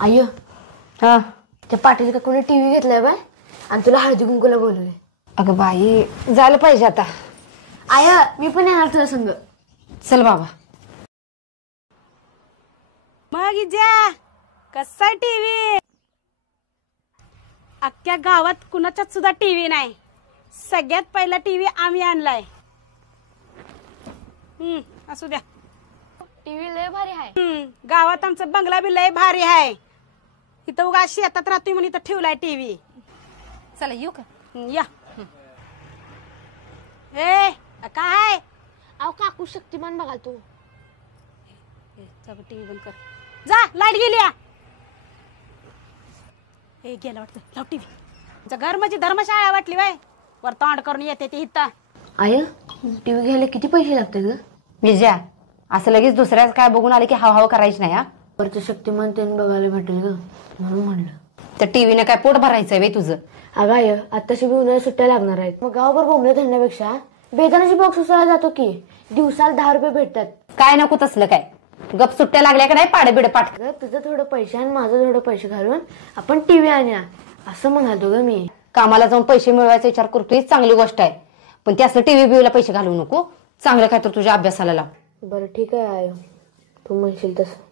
I हा त्या Patil काकूने TV घेतलाय बाय आणि तुला हळदी कुंकूला बोलवले. अगं बाई झालं पाहिजे आता. आय मी पण येणार तुझ्या संग. चल बाबा. मग इजा कसा टीव्ही? अख्ख्या गावात कुणाच्यात सुद्धा टीव्ही नाही. सगळ्यात पहिला टीव्ही आम्ही आणलाय. असू द्या. टीव्ही लय भारी आहे. गावात आमचा बंगला बी लय भारी आहे. इथं उगा शेतात राहतोय म्हणून इथं ठेवलाय टीव्ही. चला येऊ का? या ए काय अहो काकू शक्तिमान बघाल तू. टीव्ही बंद कर. जा लाईट गेली. हे गेला वाटतं. लाव टीव्ही. घर म्हणजे धर्मशाळा वाटली बाय. वर तोंड करून येते ती इथं. आय टीव्ही घ्यायला किती पैसे लागतात ग? विजया असं लगेच दुसऱ्याच काय बघून आले की हाव करायची नाही. हा वरचं शक्तिमान त्यानं बघायला भेटेल ग म्हणून म्हणलं. तर टीव्हीने काय पोट भरायचंय बाई तुझं? अगं आय आत्ताशी बी उन्हाळ्यात सुट्ट्या लागणार आहेत. मग गावभर बोंबले धरण्यापेक्षा बेदानाची बॉक्स उचलायला जातो की दिवसाला 10 रुपये भेटतात. काय नको तसलं काय. गप सुट्ट्या लागल्या का नाही पाडे बिडे पाठ. तुझं थोडं पैसे आणि माझं थोडं पैसे घालून आपण टीव्ही आणूया असं म्हणालो ग मी. कामाला जाऊन पैसे मिळवायचा विचार करतोय चांगली गोष्ट आहे. पण ते असं टीव्ही बिव्हीला पैसे घालू नको. चांगलं काय तर तुझ्या अभ्यासाला लाव. बरं ठीक आहे आय तू म्हणशील तसं.